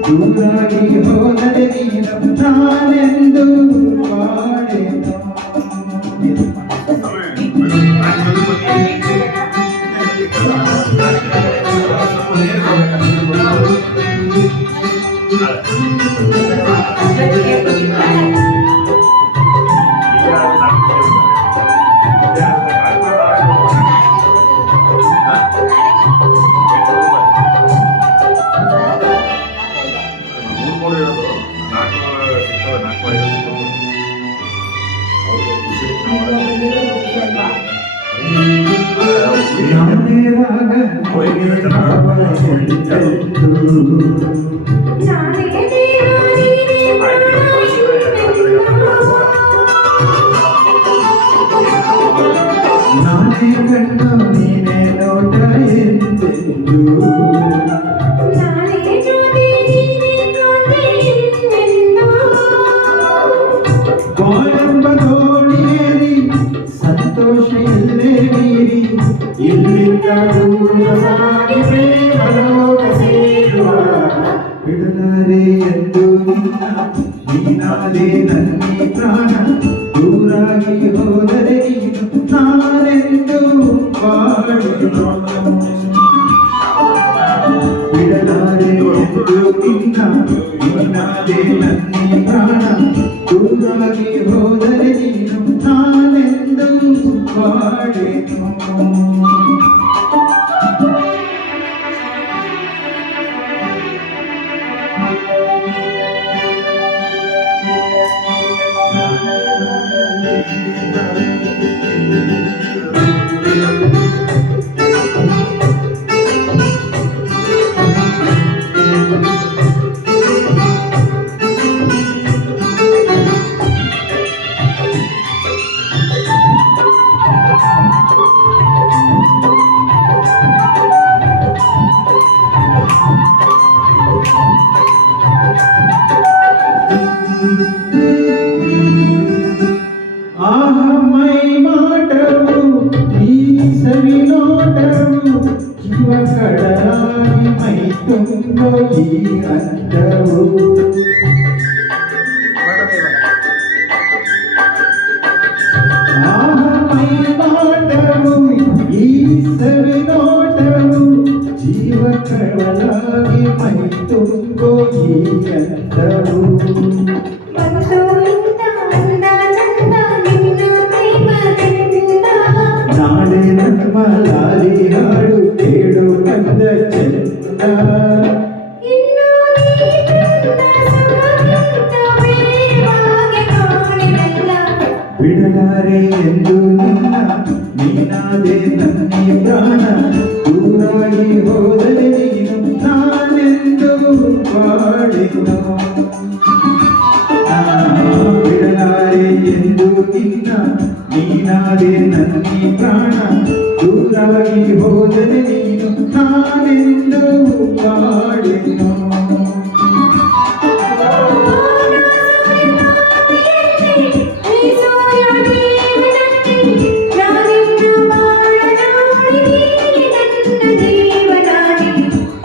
ದೂರಾಗಿ ಹೋದರೆ ನೀನು ನಾನೆಂದು ಬಾಳೆನು. ನಾನೇ ಕಣ್ಣು ನೀನೇ ನೋಟ ಎಂದೆಂದು ಬಾಳೆಂಬ ದೋಣಿಯೇರಿ ಸಂತೋಷ ಎಲ್ಲೇ ಮೀರಿ ಇಲ್ಲಿಂದ ದೂರವಾಗಿ ಪ್ರೇಮಲೋಕ ಸೇರುವ ಬಿಡಲಾರೆ ಎಂದು ನಿನ್ನ ನೀನಾದೆ ನನ್ನಿ ಪ್ರಾಣ. ದೂರಾಗಿ ಹೋದರೆ ನೀನು ನಾನೆಂದು ಬಾಳೆನು. ಬಿಡಲಾರೆ ಎಂದು ನಿನ್ನ ನೀನಾದೆ ನನ್ನಿ ಪ್ರಾಣ. ದೂರಾಗಿ ಹೋದರೆ ನೀನು ನಾನೆಂದು ಬಾಳೆನು. ಮೈ ಮಾಟವು ಈ ಸವಿನೋಟವು ಜೀವ ಕಡಲಾಗಿ ಮೈ ತುಂಬೋ ಈ ಅಂದವು. ಮೈ ಮಾಟವು ಈ ಸವಿನೋಟವು ಜೀವ ಕಡಲಾಗಿ ಮೈ ತುಂಬೋ ಈ ಅಂದವು. ನಾಳೆ ನಮ್ಮ ಲಾಲಿ ಹಾಡು ಕೇಳು ಕಂದ ಚಂದ. ಬಿಡಲಾರೆ ಎಂದು ನಿನ್ನ ನೀನಾದೆ ನನ್ನಿ ಪ್ರಾಣ. ದೂರಾಗಿ ಹೋದರೆ ನೀನು ನಾನೆಂದು ಬಾಳೆನು. ಬಿಡಲಾರೆ ಎಂದು ನಿನ್ನ ನೀನಾದೆ ನನ್ನಿ ಪ್ರಾಣ. ದೂರಾಗಿ ಹೋದರೆ ನೀನು ನಾನೆಂದು ಬಾಳೆನು.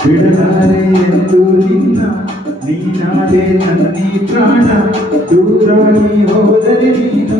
ಬಿಡಲಾರೆ ಎಂದು ನಿನ್ನ ನೀನಾದೆ ನನ್ನಿ ಪ್ರಾಣ. ದೂರಾಗಿ ಹೋದರೆ ನೀನು